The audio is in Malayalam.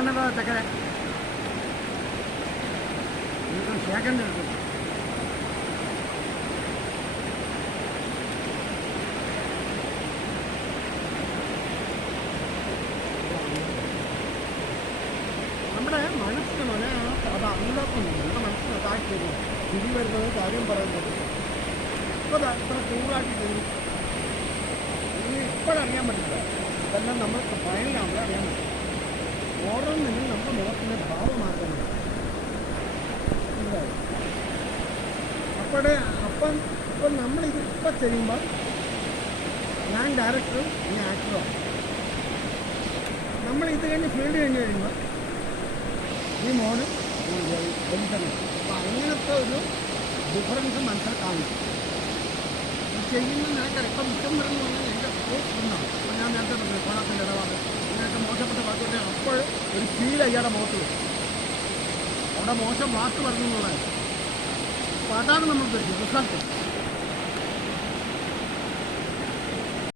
വന്നപ്പോൾ ചക്കര കേൾക്കേണ്ടി എടുക്കും. നമ്മുടെ മനസ്സിന് അത് അങ്ങോട്ടൊന്നും നമ്മുടെ മനസ്സിന് അതാക്കി തരും. ചിരി വരുന്നത് കാര്യം പറയാൻ പറ്റില്ല. അപ്പോൾ അത്ര കൂറാക്കി തരും. ഇനി ഇപ്പോഴറിയാൻ പറ്റില്ല. ഇതെല്ലാം നമ്മൾക്ക് ഫൈനലാകുമ്പോൾ അറിയാൻ പറ്റും. ഓരോന്നിനും നമ്മുടെ മുഖത്തിൻ്റെ ഭാവമാക്കാൻ പറ്റും. അപ്പം നമ്മളിതിപ്പോൾ ചെയ്യുമ്പോൾ ഞാൻ ഡയറക്ടറും ഈ ആക്ടറുമാണ്. നമ്മളിത് കഴിഞ്ഞ് ഫീൽഡ് കഴിഞ്ഞ് കഴിയുമ്പോൾ ഈ മോന് വെളിച്ചെണ്ണ. അപ്പം അങ്ങനത്തെ ഒരു ഡിഫറൻസ് മനസ്സിൽ കാണിക്കും. ഈ ചെയ്യുന്ന നിനക്കറിയാം. ഇപ്പം മിക്കം വരുന്നു പറഞ്ഞാൽ എൻ്റെ സ്പോർട്സ് ഒന്നാണ്. അപ്പം ഞാൻ നേരത്തെ പറഞ്ഞു കോണത്തിൻ്റെ ഇടപാട് ഇങ്ങനെയൊക്കെ മോശപ്പെട്ട വാക്കുകൊണ്ട് അപ്പോൾ ഒരു ഫീൽ അയാളുടെ മുഖത്ത് വരും. അവിടെ മോശം വാക്ക് പറഞ്ഞു എന്നുള്ളത്. അപ്പോൾ അതാണ് നമ്മൾ റിസൾട്ട്.